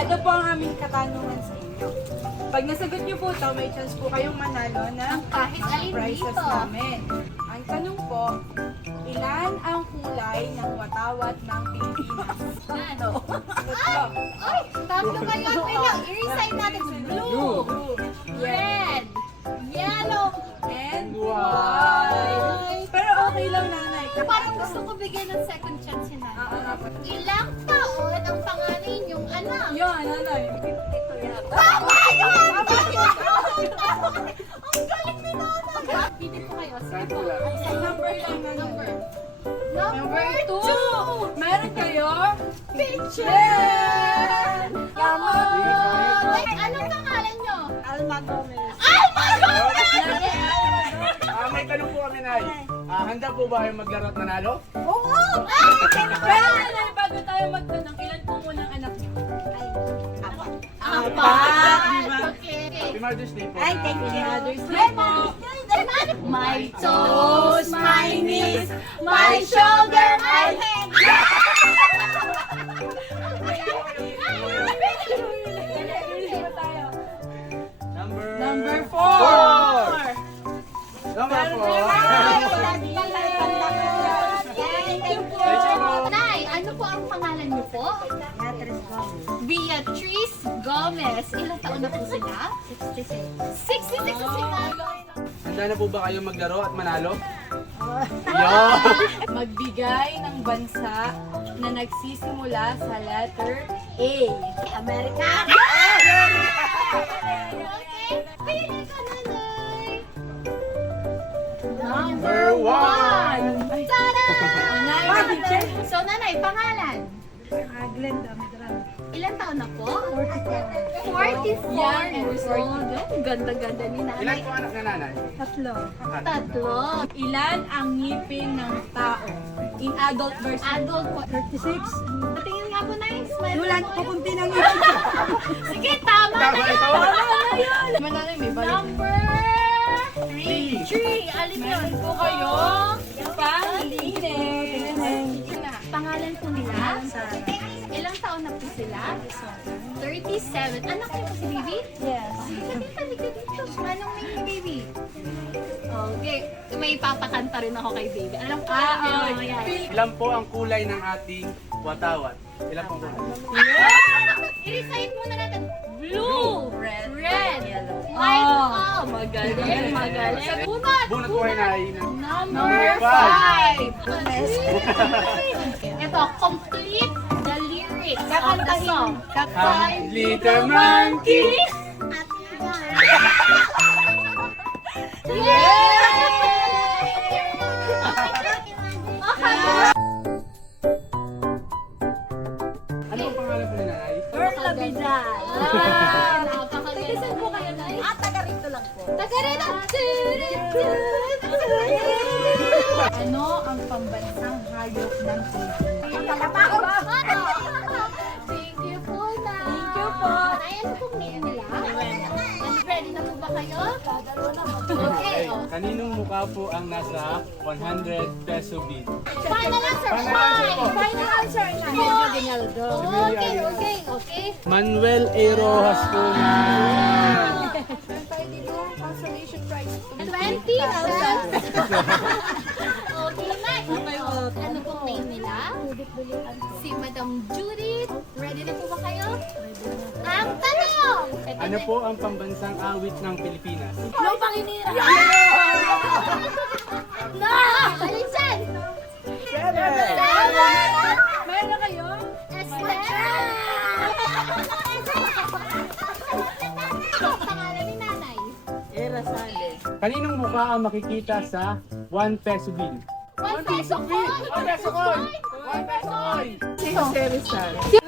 ito po ang aming katanungan sa inyo. Pag nasagot niyo po ito, may chance po kayong manalo ng Kahit alin prizes dito. namin. Ang tanong po, ilan ang kulay ng watawat ng Pilipinas? Ano? Tatlo. Ay, tatlo kayo. Wait, i-resign natin. Blue, red, yellow, And white. Pero okay lang, nanay. Parang gusto ko bigyan ng second chance si nanay. Ilang taon ang panganay niyong anak? Yun, nanay. Tama yun! Ang galing ni nanay! Pili po kayo. Sige po. Number lang, nanay. Number 2! Meron kayo? Picture! Tama. Ay, anong pangalan niyo? Alma Gomez. Alma Gomez! May tanong po kami, Nay. Handa po ba kayong maglaro at manalo? Oo! Pero nanay, bago tayo magtanong, ilan po muna ang anak niyo? Apat! Okay. Happy Mother's Day po. Ay, thank you. Mother's Day po. My toes, my knees, my shoulder, my head. Number 4. Number 4. Nay, ano po ang pangalan niyo po? Beatrice Gomez. Ilang taon na po sila? 66. 66 na sila. Handa na po ba kayong maglaro at manalo? Magbigay ng bansa na nagsisimula sa letter A. Amerika. Okay. Pili ka, nanay. Number 1. Tada! So, nanay, pangalan? Glenda Medrano. Ilan taon na po? 44 years old. Ganda-ganda ni Ilan nanay. po anak na nanay? Tatlo. Ilan ang ngipin ng tao? In adult version. Adult po. 36. Patingin nga po, Nay. Smile Tulan po. po kunti ng ngipin. Sige, tama na Tama yun. ito. Mananay, may balik. Number 3. Alin yun? Meron po kayo panglinis. Pangalan po nila? Ilang taon na po sila? 37. Anak niyo po si Baby? Yes. Halika dito. Anong name ni Baby? Okay. May papakanta rin ako kay Baby. Alam ko yun. Yan. Ilan po ang kulay ng ating watawat? Ilan po ang kulay? I-recite muna natin. Blue, Red, red, yellow. white. Oh. Magaling, magaling. Bunot. Bunot po ay Nay. Number 5. Ito, complete the lyrics of the song. Five little monkey. Okay. Ano ang pangalan po ni nanay? Perla Bidal. Napakagaling. Saan po kayo, Nay? Taga rito lang po. Taga rin ang Ano ang pambansang hayop ng Pilipinas? Thank you po, Nay. Thank you po. Nay, ano pong name nila? Ready na po ba kayo? Okay. oh. Kaninong mukha po ang nasa 100 peso bill? Final answer. Final answer po. Final answer. Okay, okay, okay. Manuel A. Rojas po na. 20,000. Okay, next. Ano pong name nila? Si Madam Judith. Ready na po ba kayo? Ang tanong! Ano po ang pambansang awit ng Pilipinas? No, Panginira! No! Alisan! Meron na kayo? Pangalan ni nanay. Era Sale. Kaninong mukha ang makikita sa 1 peso bill? 1 peso coin! 1 peso coin! 1 peso coin! Si Jose Rizal. Si